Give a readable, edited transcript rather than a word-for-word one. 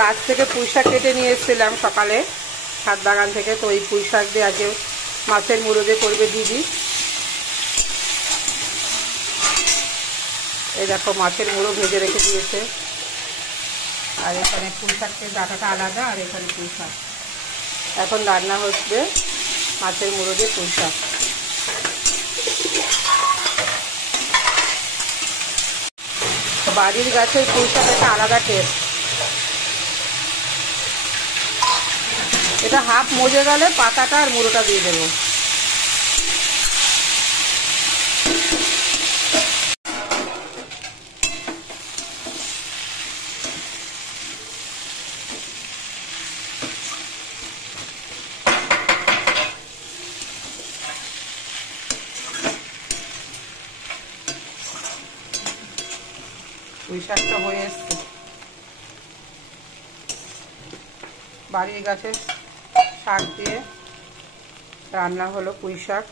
গাছ থেকে পুঁই শাক কেটে নিয়ে এসেছিলাম সকালে ছাদ বাগান থেকে। তো ওই পুঁই শাক দিয়ে আজকে মাছের মুড়ো দিয়ে করবে দিদি। এই দেখো মাছের মুড়ো ভেজে রেখে দিয়েছে। আর এখানে পুঁই শাকের ডাঁটাটা আলাদা, আর এখানে পুঁই শাক। এখন রান্না হচ্ছে মাছের মুড়ো দিয়ে পুঁই শাক। বাড়ির গাছের পুঁই শাক একটা আলাদা টেস্ট। এটা হাফ মজে গেলে পাতাটা আর মুড়োটা দিয়ে দেবো। পুঁই শাকটা হয়ে এসছে। বাড়ির গাছের শাক দিয়ে রান্না হলো পুঁই শাক।